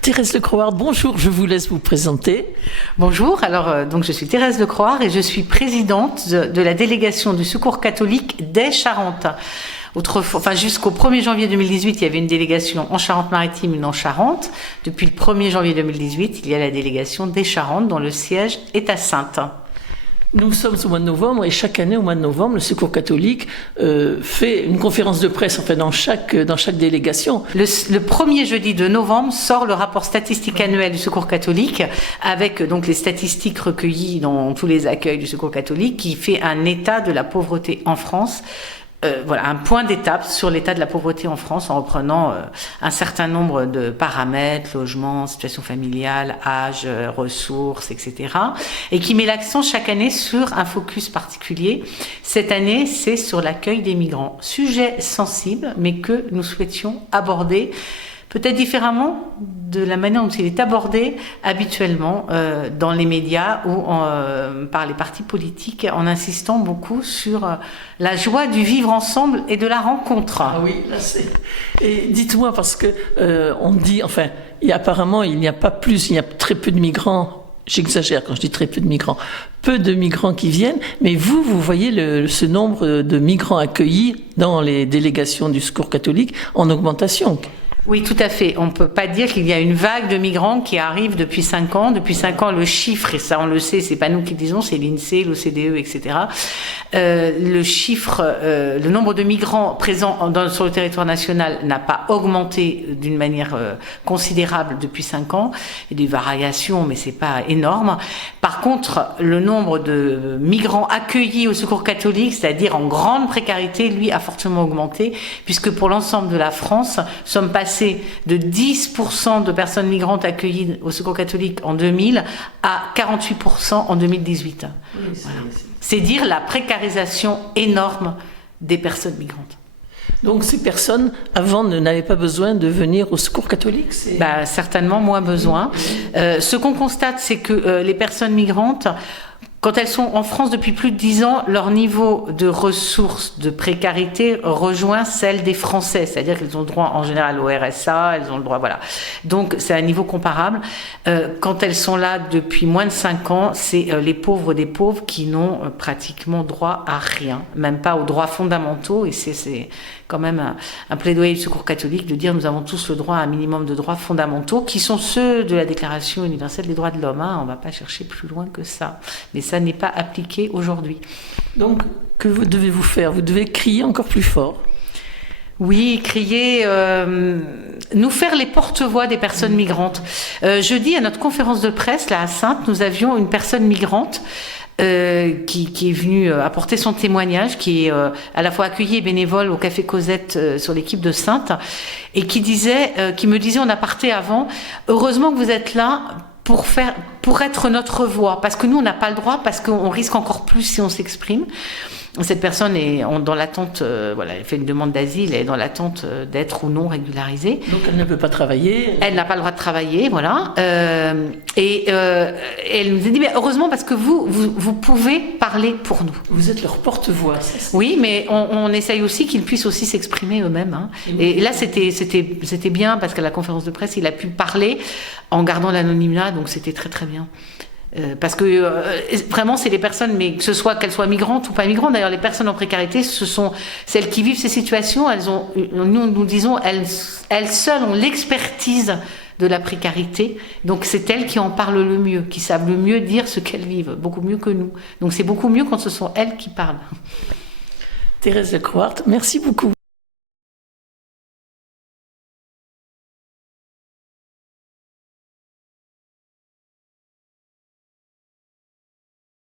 Thérèse Lecroix, bonjour, je vous laisse vous présenter. Bonjour, donc je suis Thérèse Lecroix et je suis présidente de la délégation du Secours catholique des Charentes. Jusqu'au 1er janvier 2018, il y avait une délégation en Charente-Maritime, une en Charente. Depuis le 1er janvier 2018, il y a la délégation des Charentes dont le siège est à Saintes. Nous sommes au mois de novembre et chaque année au mois de novembre, le Secours catholique fait une conférence de presse dans chaque délégation. Le premier jeudi de novembre sort le rapport statistique annuel du Secours catholique avec donc les statistiques recueillies dans tous les accueils du Secours catholique qui fait un état de la pauvreté en France. Un point d'étape sur l'état de la pauvreté en France en reprenant un certain nombre de paramètres, logement, situation familiale, âge, ressources, etc. Et qui met l'accent chaque année sur un focus particulier. Cette année, c'est sur l'accueil des migrants. Sujet sensible, mais que nous souhaitions aborder peut-être différemment de la manière dont il est abordé habituellement dans les médias ou par les partis politiques, en insistant beaucoup sur la joie du vivre ensemble et de la rencontre. Ah oui, là c'est... Et dites-moi, parce que on dit, apparemment il n'y a pas plus, il y a très peu de migrants. J'exagère quand je dis très peu de migrants. Peu de migrants qui viennent, mais vous voyez ce nombre de migrants accueillis dans les délégations du Secours catholique en augmentation. Oui, tout à fait. On ne peut pas dire qu'il y a une vague de migrants qui arrive depuis 5 ans. Depuis 5 ans, le chiffre, et ça on le sait, c'est pas nous qui le disons, c'est l'INSEE, l'OCDE, etc. Le chiffre, le nombre de migrants présents sur le territoire national n'a pas augmenté d'une manière considérable depuis 5 ans. Il y a des variations, mais c'est pas énorme. Par contre, le nombre de migrants accueillis au Secours catholique, c'est-à-dire en grande précarité, lui, a fortement augmenté, puisque pour l'ensemble de la France, nous sommes passés de 10% de personnes migrantes accueillies au Secours catholique en 2000 à 48% en 2018. Oui, voilà. C'est dire la précarisation énorme des personnes migrantes. Donc ces personnes, avant, n'avaient pas besoin de venir au Secours catholique? Certainement moins besoin. Ce qu'on constate, c'est que les personnes migrantes, quand elles sont en France depuis plus de 10 ans, leur niveau de ressources, de précarité rejoint celle des Français. C'est-à-dire qu'elles ont le droit en général au RSA, elles ont le droit, voilà. Donc c'est un niveau comparable. Quand elles sont là depuis moins de 5 ans, c'est les pauvres des pauvres qui n'ont pratiquement droit à rien, même pas aux droits fondamentaux. Et c'est quand même un plaidoyer du Secours catholique de dire nous avons tous le droit à un minimum de droits fondamentaux qui sont ceux de la Déclaration universelle des droits de l'homme. On ne va pas chercher plus loin que ça. Mais ça n'est pas appliqué aujourd'hui. Donc, que devez-vous faire? Vous devez crier encore plus fort. Oui, crier, nous faire les porte-voix des personnes migrantes. Jeudi, à notre conférence de presse, là à Saintes, nous avions une personne migrante qui est venue apporter son témoignage, qui est à la fois accueillie et bénévole au Café Cosette sur l'équipe de Saintes, et qui me disait en aparté avant, heureusement que vous êtes là pour être notre voix, parce que nous on n'a pas le droit, parce qu'on risque encore plus si on s'exprime. Cette personne est dans l'attente, elle fait une demande d'asile, elle est dans l'attente d'être ou non régularisée. Donc elle ne peut pas travailler. Elle n'a pas le droit de travailler, voilà. Et elle nous a dit, mais heureusement parce que vous pouvez parler pour nous. Vous êtes leur porte-voix. Oui, mais on essaye aussi qu'ils puissent aussi s'exprimer eux-mêmes. Hein. Et là, c'était bien parce qu'à la conférence de presse, il a pu parler en gardant l'anonymat, donc c'était très très bien. Parce que vraiment c'est les personnes, mais que ce soit qu'elles soient migrantes ou pas migrantes, d'ailleurs les personnes en précarité, ce sont celles qui vivent ces situations, nous disons, elles seules ont l'expertise de la précarité, donc c'est elles qui en parlent le mieux, qui savent le mieux dire ce qu'elles vivent, beaucoup mieux que nous. Donc c'est beaucoup mieux quand ce sont elles qui parlent. Thérèse Lecroix, merci beaucoup.